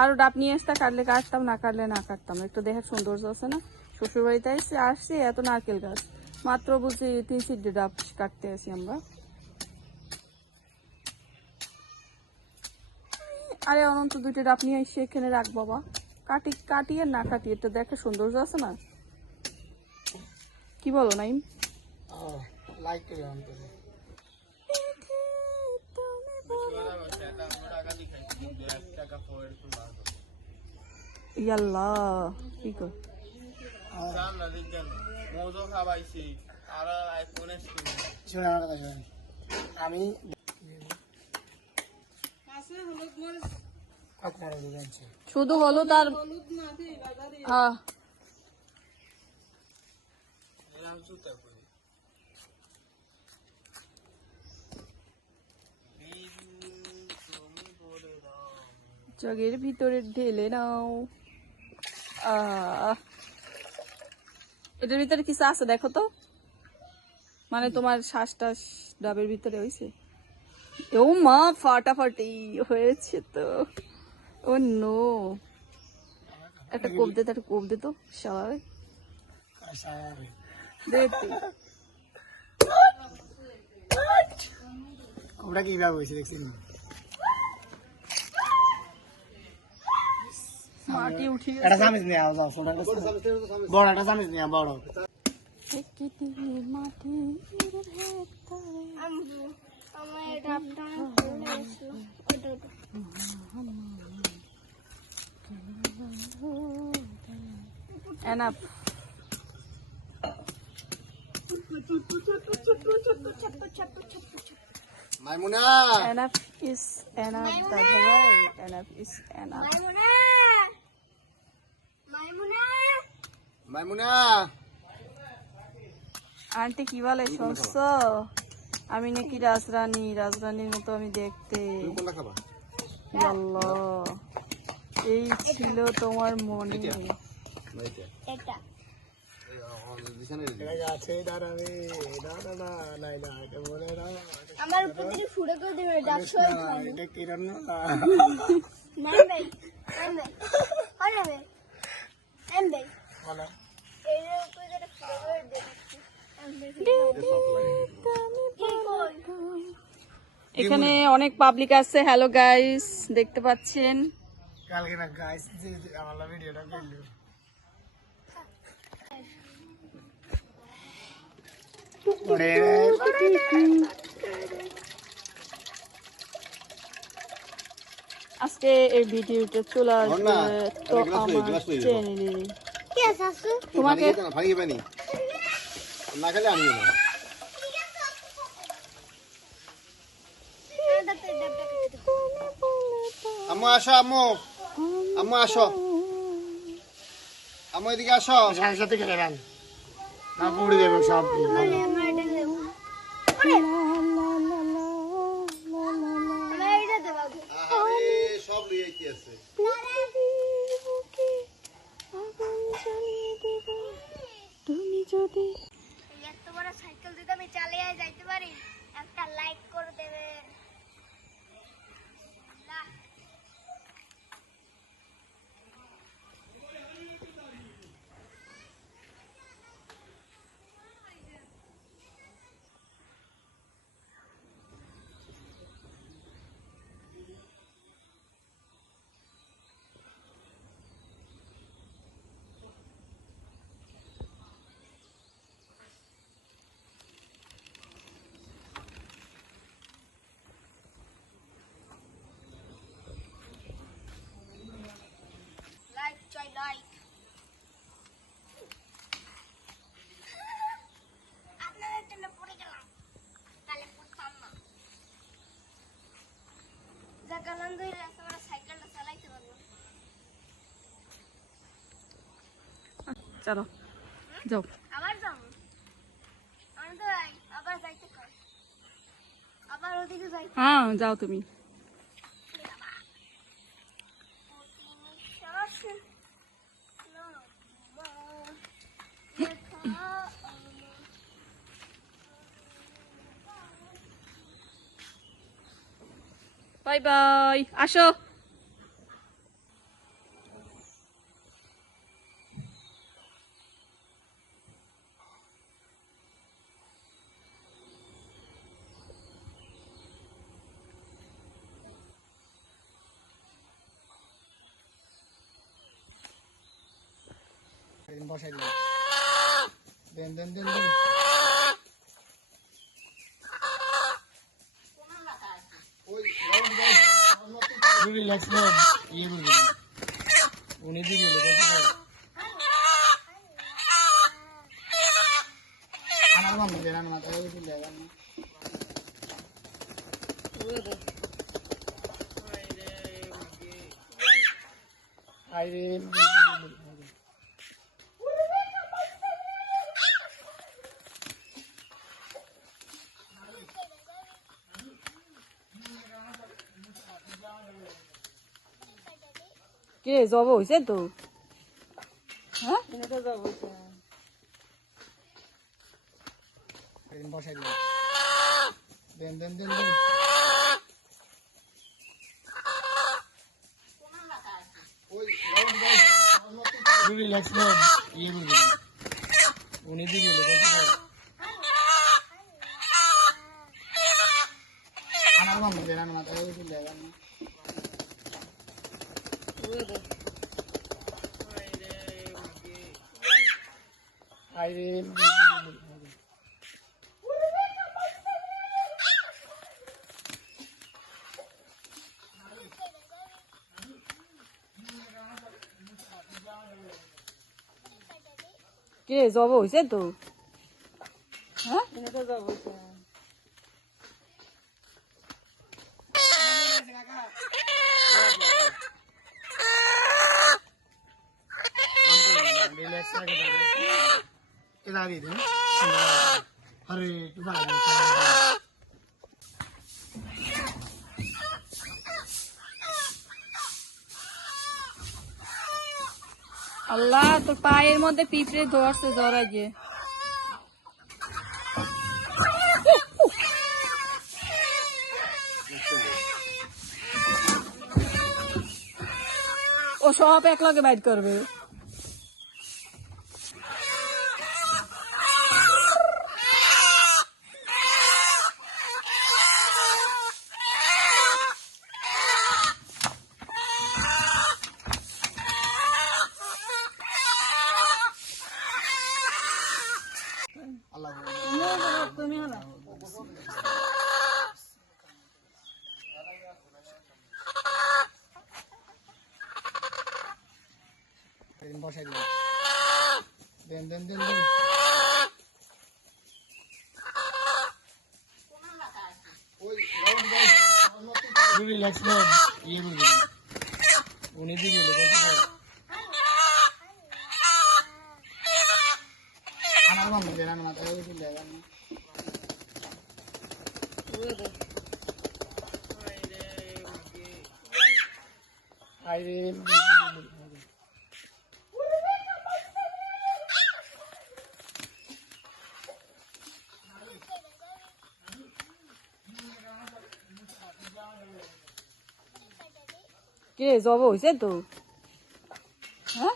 আরো ডাব নিয়ে আসতে, কাটলে কাটতাম, না কাটলে না কাটতাম। একটু দেখার সৌন্দর্য আছে না। শ্বশুর বাড়িতে আসছি এত নারকেল গাছ, মাত্র বুঝি 3-4 ডাব কাটতে আসি আমরা। আরে অনন্ত 2টা ডাব নিয়ে এসে এখানে রাখ বাবা, কাটিয়ে না কাটিয়ে তো দেখে সৌন্দর্য আছে না। কি বলো নাইম? ইয়াল্লা কি কর আমি শুধু হলুদ আর হ্যাঁ জগের ভিতরে ঢেলে নাও। এটার ভিতরে কিছু আছে দেখো তো, মানে তোমার শ্বাসটা ডাবের ভিতরে হয়েছে। ও মা ফাটাফাটি হয়েছে তো। ও নো, একটা কোপ দে তো, একটা কোপ দে তো সবাই ওটা কিভাবে হয়েছে দেখছি মাটি উঠে এটা চামিচ নিয়ে যাও, বড় একটা চামিচ নিয়ে বড় মাটি enough. Maimuna Enough is enough, দাদাভাই, enough is enough. Maimuna aunty কি বলে শুনছো? আমি নাকি রাজরানীর মতো আমি দেখতে। আল্লাহ, এই ছিল তোমার মনে। আমার প্রতিটি ফুড়ে করে দিবে ডাকছো এটা কিরণ না নাই ভাই আরে ভাই এমবে বলো এর উপরে যেটা ফুড়ে করে দিবে। এখানে অনেক পাবলিক আছে। হ্যালো গাইস, দেখতে পাচ্ছেন কালকে না গাইস যে আমার ভিডিওটা করলো আজকে এই ভিডিওটা চলে আসবে তো আমার চ্যানেলে। কে শাশু তোমাকে না খেলে আমি না আম্মু আসো, আম্মু আসো, আম্মু এদিকে আসো, সাথে খেলে রান না পুড়ে দেবো সব মানে আমার এটা দেব আরে আমার এটা দেব সব লইয়া কি আছে তুমি যদি এত বড় সাইকেল যদি আমি চালিয়ে যাইতে পারি, একটা লাইক করে দেবে। লাইক চাই লাইক। আপনাদের জন্য পড়ে গেলাম, তাহলে পড়তাম না। যাক আলহামদুলিল্লাহ আমরা সাইকেলটা চালাইতে পারবো। চলো যাও। আবার যাবো আমি তো আবার যাইতে পারি, আবার ওদিকে যাই। হ্যাঁ যাও তুমি। বাই বাই, আসো। বসাই দিন দেন দেন দেন দেন রিল্যাক্স না ইয়ে করবেন উনি দিয়ে দিলে আনার বাম দেন আনার মাথায় দিলে আইরে কে জব হয়েছে তো? হ্যাঁ বসাই দিন দেন দেন দেন দেন রিল্যাক্স না ইয়ে করবেন উনি দিয়ে দিলে আনার বাম দেন আনার মাথায় দিলে আইরে কে জব হয়েছে তো? হ্যাঁ রিল্যাক্স না কেদা দিয়ে দিন আরে কেদা আল্লাহ, তোর পায়ের মধ্যে পিঁপড়ে ধরছে জড়াই গিয়ে। ও সব এক লগে বাইট করবে। তুমি হলো বসাই দিন দেন দেন দেন দেন রিল্যাক্স না ইয়ে করবেন উনি দিয়ে দিলে আনার বাম দেন আনার মাথায় দিলে আইরে কে জব হয়েছে তো? হ্যাঁ